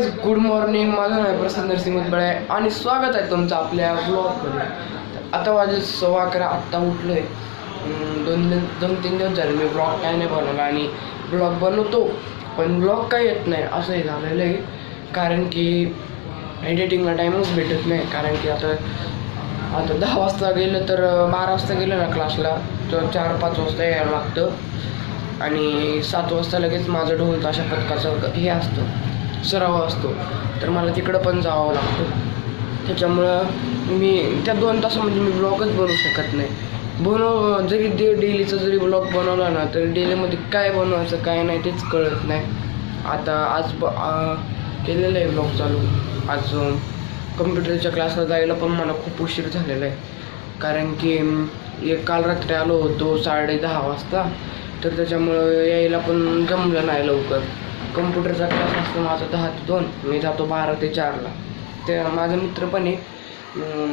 Guys, good morning. माझं नाव प्रसाद नरसिंह मुदबळे आणि स्वागत आहे तुमचं आपल्या ब्लॉगमध्ये. आता वाजले 11:15. आत्ता उठलो आहे. दोन तीन दिवस झाले मी ब्लॉग काय नाही बनवला आणि ब्लॉग बनवतो पण ब्लॉग काय येत नाही असंही झालेलं आहे. कारण की एडिटिंगला टाईमच भेटत नाही. कारण की आता 10 वाजता गेलं तर 12 वाजता गेलं ना क्लासला तर 4-5 वाजता यायला लागतं आणि 7 वाजता लगेच माझं ढोल ताशा पथकाचं हे असतं, सराव असतो, तर मला तिकडं पण जावं लागतं. त्याच्यामुळं मी त्या 2 तासामध्ये मी ब्लॉगच बनवू शकत नाही. जरी डेलीचा जरी ब्लॉग बनवला ना तर डेलीमध्ये काय बनवायचं काय नाही तेच कळत नाही. आता आज केलेलं आहे ब्लॉग चालू. आज कम्प्युटरच्या क्लासला जायला पण मला खूप उशीर झालेला आहे. कारण की काल रात्री आलो होतो 10:30 वाजता, तर त्याच्यामुळं यायला पण जमलं नाही लवकर. कम्प्युटरचा क्लास असतो माझा 10 ते 2, मी जातो 12 ते 4ला. ते माझा मित्र पण आहे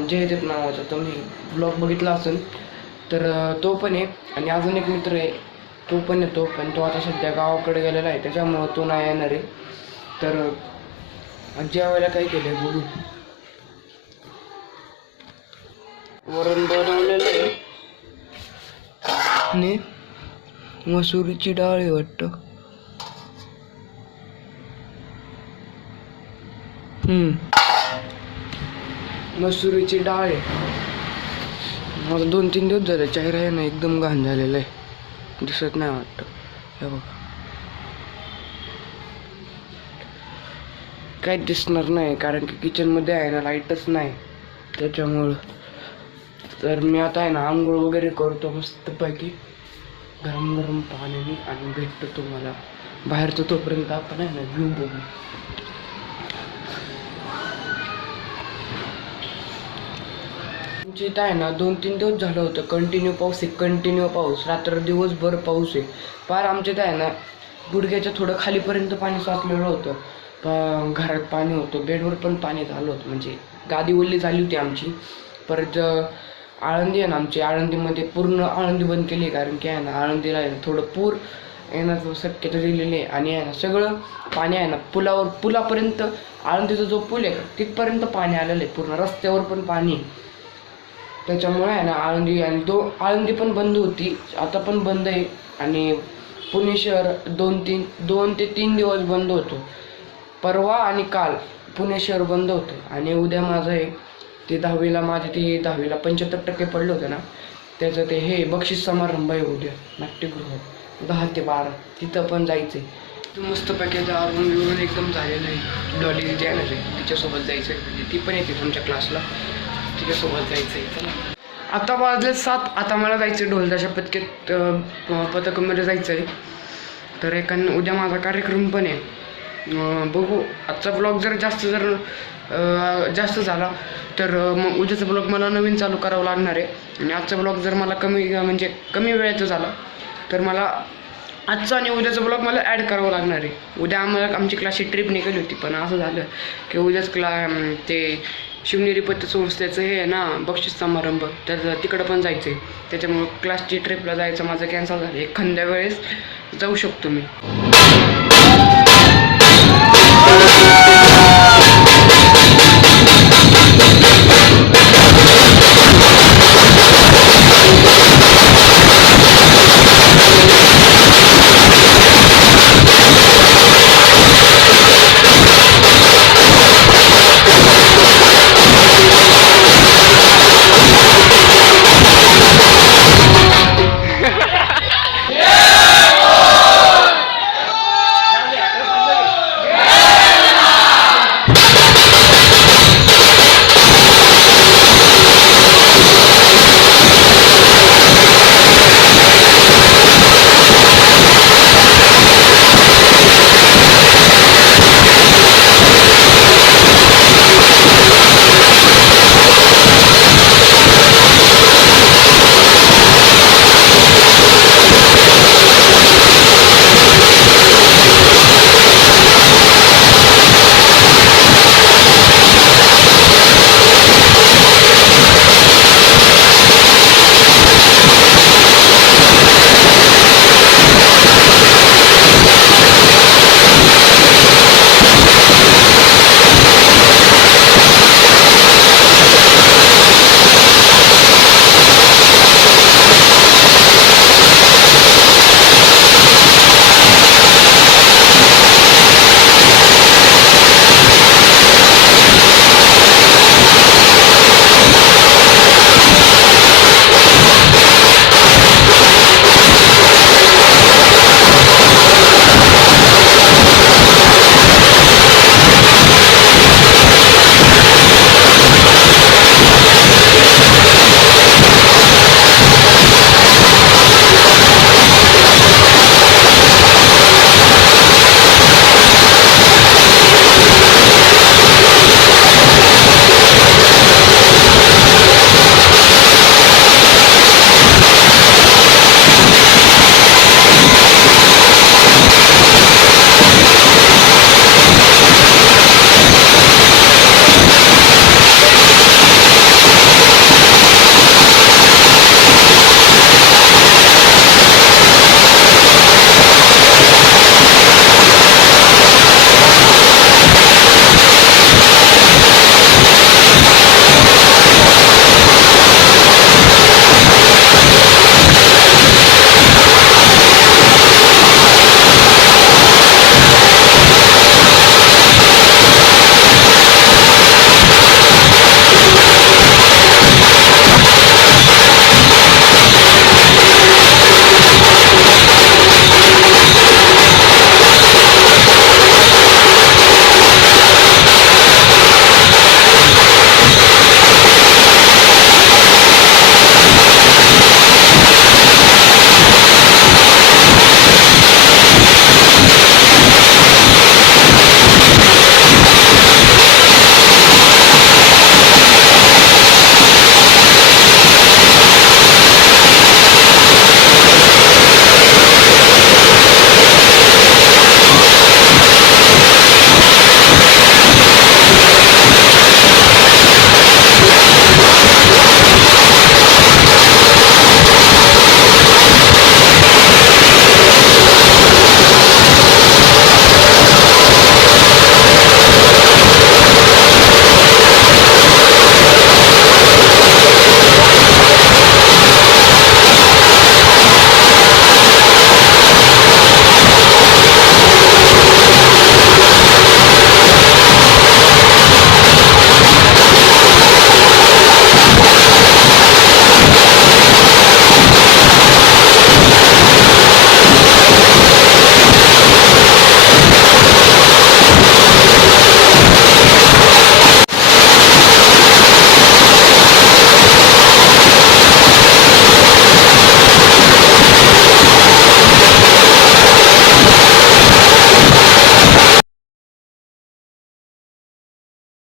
जयदेव नावाचा, तर मी ब्लॉग बघितला असेल तर तो पण आहे. आणि अजून एक मित्र आहे तो पण येतो, पण तो आता सध्या गावाकडे गेलेला आहे त्याच्यामुळं तो नाही येणार आहे. तर जेवायला काय केलं आहे बघू. वरण बनवलेलं आहे आणि मसुरीची डाळ आहे वाटतं. मसुरीची डाळ आहे. मला 2-3 दिवस झाले चेहरा आहे ना एकदम घाण झालेला आहे, दिसत नाही वाटतं. हे बघा काय दिसणार नाही कारण की किचनमध्ये आहे ना लाईटच नाही त्याच्यामुळं. तर मी आता आहे ना आंघोळ वगैरे करतो मस्तपैकी गरम गरम पाण्याने आणि भेटतो तुम्हाला बाहेरचं. तोपर्यंत आपण आहे ना व्ह्यू बघू. इथं आहे ना 2-3 दिवस झालं होतं कंटिन्यू पाऊस, रात्र दिवसभर पाऊस आहे. फार आमच्या इथं आहे ना गुडघ्याच्या थोडं खालीपर्यंत पाणी साचलेलं होतं. घरात पाणी होतं, बेडवर पण पाणी झालं होतं, म्हणजे गादी ओली झाली होती आमची. परत आळंदी आहे ना आमची, आळंदीमध्ये पूर्ण आळंदी बंद केली कारण की आहे ना आळंदीला आहे ना थोडं पूर येण्याचं शक्यता दिलेली आहे. आणि आहे ना सगळं पाणी आहे ना पुलापर्यंत, आळंदीचा जो पूल आहे तिथपर्यंत पाणी आलेलं आहे, पूर्ण रस्त्यावर पण पाणी आहे. त्याच्यामुळे आहे ना आळंदी पण बंद होती, आता पण बंद आहे. आणि पुणे शहर 2 ते 3 दिवस बंद होतं. परवा आणि काल पुणे शहर बंद होतं. आणि उद्या माझं आहे ते 10वीला, माझे ते 10वीला 75% पडले होते ना, त्याचं ते हे बक्षीस समारंभ आहे उद्या नाट्यगृहात 10 ते 12, तिथं पण जायचं आहे. मस्तपैकी आवरून एकदम झालेलं आहे. डॉली तिथे आहे ना तिच्यासोबत जायचं आहे, म्हणजे ती पण येते तुमच्या क्लासला, तिच्यासोबत जायचं आहे. चला आता वाजले 7. आता मला जायचं आहे ढोलताशा पथकामध्ये जायचं आहे. तर उद्या माझा कार्यक्रम पण आहे. बघू आजचा ब्लॉग जर जास्त झाला तर मग उद्याचा ब्लॉग मला नवीन चालू करावं लागणार आहे. आणि आजचा ब्लॉग जर मला कमी वेळेचा झाला तर मला आजचा आणि उद्याचा ब्लॉग मला ॲड करावं लागणार आहे. उद्या आमची क्लासची ट्रिप निघाली होती, पण असं झालं की उद्याच ते शिवनेरी पतसंस्थेचं हे आहे ना बक्षीस समारंभ, तर तिकडं पण जायचं आहे. त्याच्यामुळं क्लासची ट्रिपला जायचं माझं कॅन्सल झालं. एखाद्या वेळेस जाऊ शकतो मी.